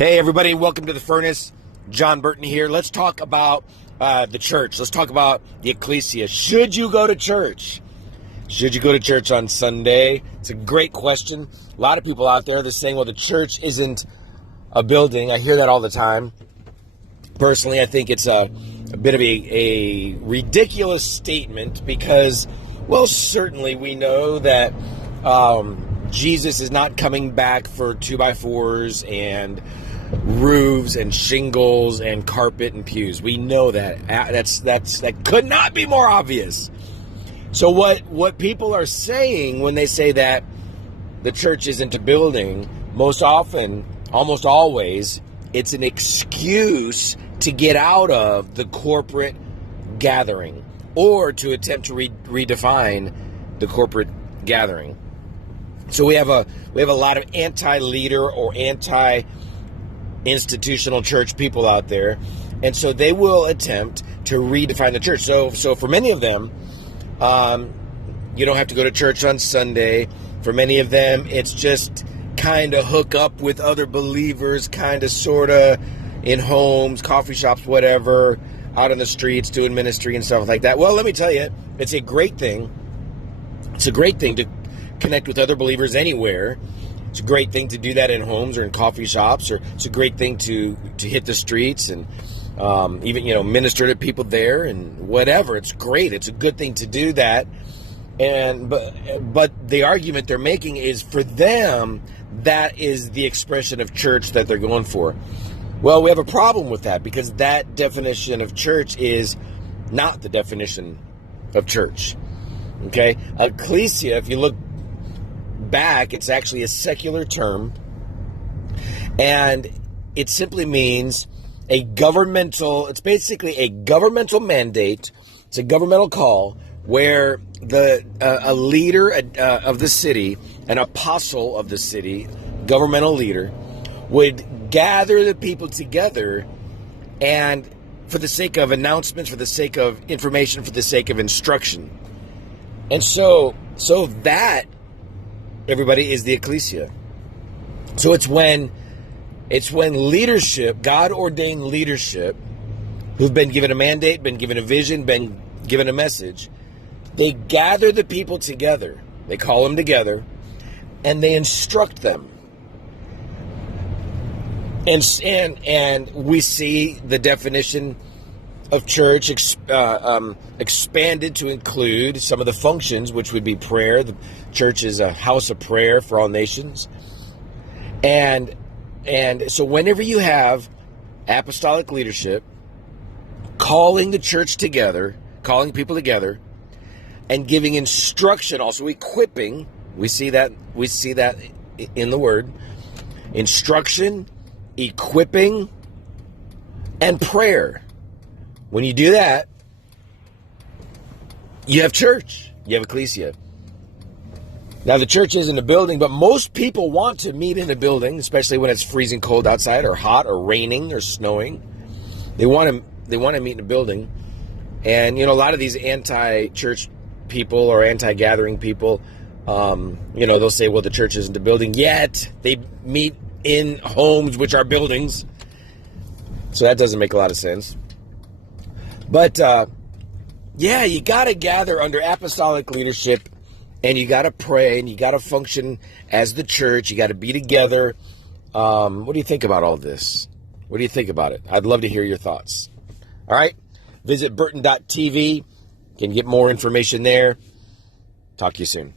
Hey everybody, welcome to the Furnace. John Burton here. Let's talk about the church. Let's talk about the ecclesia. Should you go to church? Should you go to church on Sunday? It's a great question. A lot of people out there, they're saying, well, the church isn't a building. I hear that all the time. Personally, I think it's a bit of a ridiculous statement because, well, certainly we know that Jesus is not coming back for 2x4s and roofs and shingles and carpet and pews. We know that. That could not be more obvious. So what people are saying when they say that the church isn't a building, most often, almost always, it's an excuse to get out of the corporate gathering or to attempt to redefine the corporate gathering. So we have a lot of anti-leader or anti-institutional church people out there, and so they will attempt to redefine the church. So for many of them, you don't have to go to church on Sunday. For many of them, it's just kind of hook up with other believers, kind of, sort of, in homes, coffee shops, whatever, out on the streets, doing ministry and stuff like that. Well, let me tell you, it's a great thing. It's a great thing to connect with other believers anywhere. It's a great thing to do that in homes or in coffee shops, or it's a great thing to hit the streets and even, minister to people there and whatever. It's great. It's a good thing to do that. But the argument they're making is, for them, that is the expression of church that they're going for. Well, we have a problem with that, because that definition of church is not the definition of church. Okay? Ecclesia, if you look back, it's actually a secular term, and it simply means it's basically a governmental mandate. It's a governmental call where a leader of the city, an apostle of the city, governmental leader, would gather the people together, and for the sake of announcements, for the sake of information, for the sake of instruction. And so that, everybody, is the ecclesia. So it's when leadership, God-ordained leadership, who've been given a mandate, been given a vision, been given a message, they gather the people together. They call them together, and they instruct them. And we see the definition of church expanded to include some of the functions, which would be prayer. The church is a house of prayer for all nations. And so whenever you have apostolic leadership calling the church together, calling people together, and giving instruction, also equipping, we see that in the word, instruction, equipping, and prayer. When you do that, you have church, you have ecclesia. Now, the church isn't a building, but most people want to meet in a building, especially when it's freezing cold outside, or hot, or raining, or snowing. They want to meet in a building. And, a lot of these anti-church people or anti-gathering people, they'll say, well, the church isn't a building, yet they meet in homes, which are buildings. So that doesn't make a lot of sense. But, you got to gather under apostolic leadership, and you got to pray, and you got to function as the church. You got to be together. What do you think about all this? What do you think about it? I'd love to hear your thoughts. All right. Visit Burton.tv. You can get more information there. Talk to you soon.